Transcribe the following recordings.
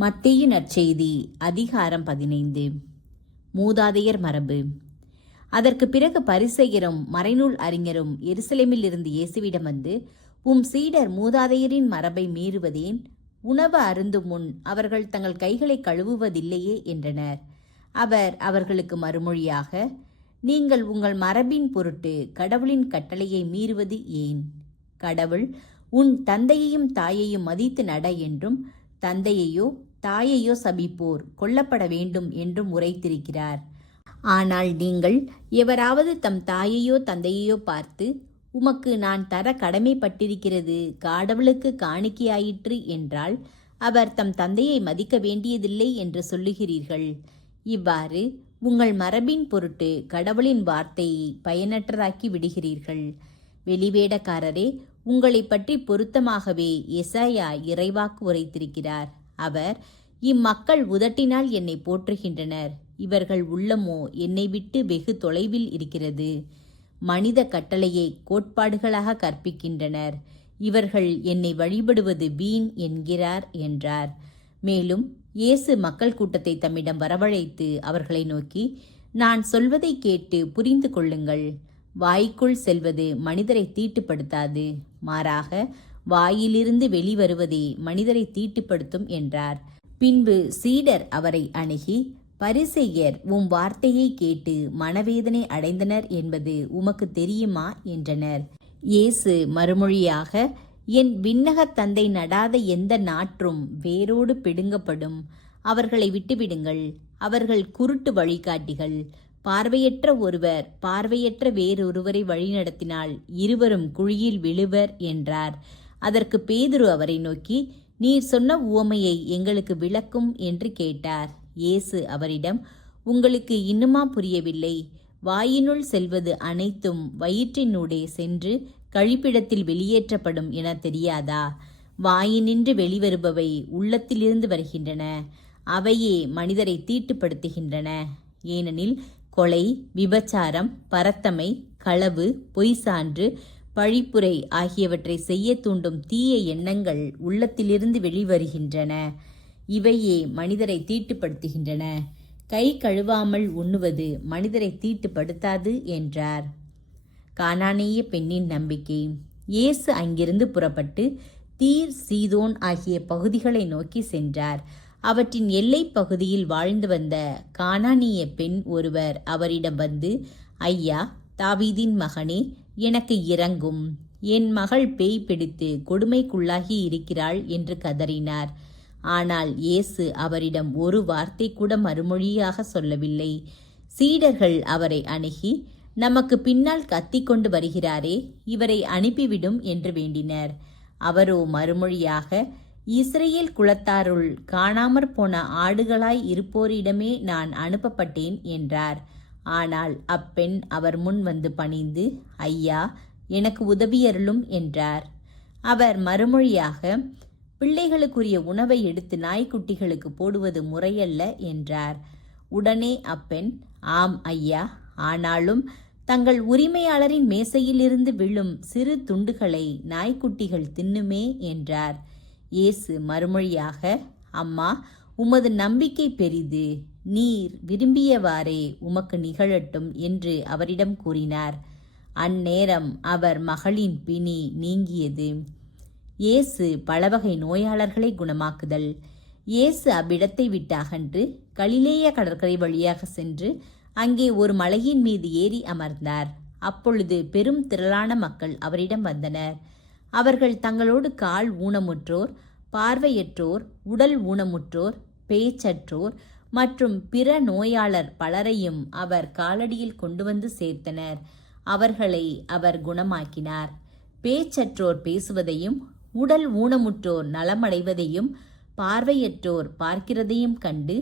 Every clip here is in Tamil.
மத்தேயு நற்செய்தி அதிகாரம் 15. மூதாதையர் மரபு. அதற்கு பிறகு பரிசேயரும் மறைநூல் அறிஞரும் எருசலேமில் இருந்து இயேசுவிடம் வந்து, உம் சீடர் மூதாதையரின் மரபை மீறுவதேன்? உணவு அருந்தும் முன் அவர்கள் தங்கள் கைகளை கழுவுவதில்லையே என்றனர். அவர் அவர்களுக்கு மறுமொழியாக, நீங்கள் உங்கள் மரபின் பொருட்டு கடவுளின் கட்டளையை மீறுவது ஏன்? கடவுள் உன் தந்தையையும் தாயையும் மதித்து நட என்றும், தந்தையையோ தாயையோ சபிப்போர் கொல்லப்பட வேண்டும் என்றும் உரைத்திருக்கிறார். ஆனால் நீங்கள் எவராவது தம் தாயையோ தந்தையையோ பார்த்து, உமக்கு நான் தர கடமைப்பட்டிருக்கிறது கடவுளுக்கு காணிக்கையாயிற்று என்றால், அவர் தம் தந்தையை மதிக்க வேண்டியதில்லை என்று சொல்லுகிறீர்கள். இவ்வாறு உங்கள் மரபின் பொருட்டு கடவுளின் வார்த்தையை பயனற்றதாக்கி விடுகிறீர்கள். வெளிவேடக்காரரே, உங்களை பற்றி பொருத்தமாகவே எசாயா இறைவாக்கு உரைத்திருக்கிறார். அவர், இம்மக்கள் உதட்டினால் என்னை போற்றுகின்றனர், இவர்கள் உள்ளமோ என்னை விட்டு வெகு தொலைவில் இருக்கிறது. மனித கட்டளையை கோட்பாடுகளாக கற்பிக்கின்றனர், இவர்கள் என்னை வழிபடுவது வீண் என்கிறார் என்றார். மேலும் இயேசு மக்கள் கூட்டத்தை தம்மிடம் வரவழைத்து அவர்களை நோக்கி, நான் சொல்வதை கேட்டு புரிந்து கொள்ளுங்கள். வாய்க்குள் செல்வது மனிதரை தீட்டுப்படுத்தாது, மாறாக வாயிலிருந்து வெளிவருவதே மனிதரை தீட்டுப்படுத்தும் என்றார். பின்பு சீடர் அவரை அணுகி, பரிசேயர் உம் வார்த்தையை கேட்டு மனவேதனை அடைந்தனர் என்பது உமக்கு தெரியுமா என்றனர். இயேசு மறுமொழியாக, என் விண்ணகத் தந்தை நடாத எந்த நாற்றும் வேரோடு பிடுங்கப்படும். அவர்களை விட்டுவிடுங்கள், அவர்கள் குருட்டு வழிகாட்டிகள். பார்வையற்ற ஒருவர் பார்வையற்ற வேறொருவரை வழிநடத்தினால் இருவரும் குழியில் விழுவர் என்றார். அதற்கு பேதுரு அவரை நோக்கி, நீர் சொன்ன உவமையை எங்களுக்கு விளக்கும் என்று கேட்டார். இயேசு அவரிடம், உங்களுக்கு இன்னுமா புரியவில்லை? வாயினுள் செல்வது அனைத்தும் வயிற்றினூடே சென்று கழிப்பிடத்தில் வெளியேற்றப்படும் என தெரியாதா? வாயினின்று வெளிவருபவை உள்ளத்திலிருந்து வருகின்றன, அவையே மனிதரை தீட்டுப்படுத்துகின்றன. ஏனெனில் கொலை, விபச்சாரம், பரத்தமை, களவு, பொய் சான்று, பழிப்புரை ஆகியவற்றை செய்ய தூண்டும் தீய எண்ணங்கள் உள்ளத்திலிருந்து வெளிவருகின்றன. இவையே மனிதரை தீட்டுப்படுத்துகின்றன. கை கழுவாமல் உண்ணுவது மனிதரை தீட்டுப்படுத்தாது என்றார். கானானிய பெண்ணின் நம்பிக்கை. இயேசு அங்கிருந்து புறப்பட்டு தீர், சீதோன் ஆகிய பகுதிகளை நோக்கி சென்றார். அவற்றின் எல்லை பகுதியில் வாழ்ந்து வந்த கானானிய பெண் ஒருவர் அவரிடம் வந்து, ஐயா, தாவீதின் மகனே, எனக்கு இரங்கும், என் மகள் பேய் பிடித்து கொடுமைக்குள்ளாகி இருக்கிறாள் என்று கதறினார். ஆனால் இயேசு அவரிடம் ஒரு வார்த்தை கூட மறுமொழியாக சொல்லவில்லை. சீடர்கள் அவரை அணுகி, நமக்கு பின்னால் கத்திக்கொண்டு வருகிறாரே, இவரை அனுப்பிவிடும் என்று வேண்டினர். அவரோ மறுமொழியாக, இஸ்ரேல் குலத்தாருள் காணாமற் போன ஆடுகளாய் இருப்போரிடமே நான் அனுப்பப்பட்டேன் என்றார். ஆனால் அப்பெண் அவர் முன் வந்து பணிந்து, ஐயா, எனக்கு உதவியருளும் என்றார். அவர் மறுமொழியாக, பிள்ளைகளுக்குரிய உணவை எடுத்து நாய்க்குட்டிகளுக்கு போடுவது முறையல்ல என்றார். உடனே அப்பெண், ஆம் ஐயா, ஆனாலும் தங்கள் உரிமையாளரின் மேசையிலிருந்து விழும் சிறு துண்டுகளை நாய்க்குட்டிகள் தின்னுமே என்றார். இயேசு மறுமொழியாக, அம்மா, உமது நம்பிக்கை பெரிது, நீர் விரும்பியவாறே உமக்கு நிகழட்டும் என்று அவரிடம் கூறினார். அந்நேரம் அவர் மகளின் பிணி நீங்கியது. இயேசு பலவகை நோயாளர்களை குணமாக்குதல். இயேசு அவ்விடத்தை விட்டு அகன்று கலிலேய கடற்கரை வழியாக சென்று அங்கே ஒரு மலையின் மீது ஏறி அமர்ந்தார். அப்பொழுது பெரும் திரளான மக்கள் அவரிடம் வந்தனர். அவர்கள் தங்களோடு கால் ஊனமுற்றோர், பார்வையற்றோர், உடல் ஊனமுற்றோர், பேச்சற்றோர் மற்றும் பிற நோயாளர் பலரையும் அவர் காலடியில் கொண்டு வந்து சேர்த்தனர். அவர்களை அவர் குணமாக்கினார். பேச்சற்றோர் பேசுவதையும், உடல் ஊனமுற்றோர் நலமடைவதையும், பார்வையற்றோர் பார்க்கிறதையும் கண்டு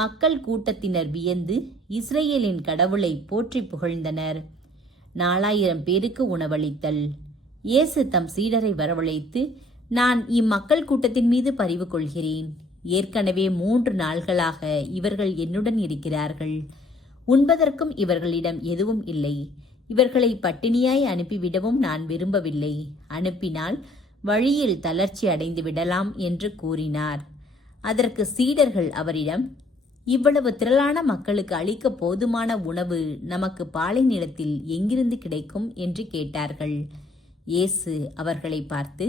மக்கள் கூட்டத்தினர் வியந்து இஸ்ரேலின் கடவுளை போற்றி புகழ்ந்தனர். 4000 பேருக்கு உணவளித்தல். இயேசு தம் சீடரை வரவழைத்து, நான் இம்மக்கள் கூட்டத்தின் மீது பரிவு கொள்கிறேன். ஏற்கனவே 3 நாள்களாக இவர்கள் என்னுடன் இருக்கிறார்கள். உண்பதற்கும் இவர்களிடம் எதுவும் இல்லை. இவர்களை பட்டினியாய் அனுப்பிவிடவும் நான் விரும்பவில்லை. அனுப்பினால் வழியில் தளர்ச்சி அடைந்து விடலாம் என்று கூறினார். அதற்கு சீடர்கள் அவரிடம், இவ்வளவு திரளான மக்களுக்கு அளிக்க போதுமான உணவு நமக்கு பாலை நிலத்தில் எங்கிருந்து கிடைக்கும் என்று கேட்டார்கள். இயேசு அவர்களை பார்த்து,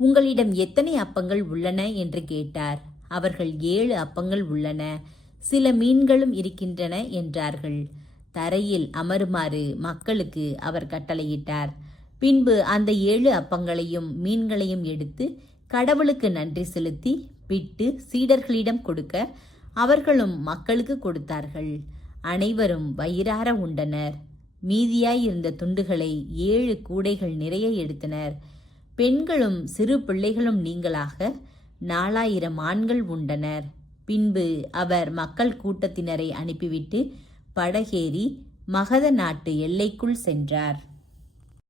உங்களிடம் எத்தனை அப்பங்கள் உள்ளன என்று கேட்டார். அவர்கள் 7 அப்பங்கள் உள்ளன, சில மீன்களும் இருக்கின்றன என்றார்கள். தரையில் அமருமாறு மக்களுக்கு அவர் கட்டளையிட்டார். பின்பு அந்த 7 அப்பங்களையும் மீன்களையும் எடுத்து கடவுளுக்கு நன்றி செலுத்தி பிட்டு சீடர்களிடம் கொடுக்க அவர்களும் மக்களுக்கு கொடுத்தார்கள். அனைவரும் வயிறார உண்டனர். மீதியாயிருந்த துண்டுகளை 7 கூடைகள் நிறைய எடுத்தனர். பெண்களும் சிறு பிள்ளைகளும் நீங்களாக 4000 ஆண்கள் உண்டனர். பின்பு அவர் மக்கள் கூட்டத்தினரை அனுப்பிவிட்டு படகேறி மகத நாட்டு எல்லைக்குள் சென்றார்.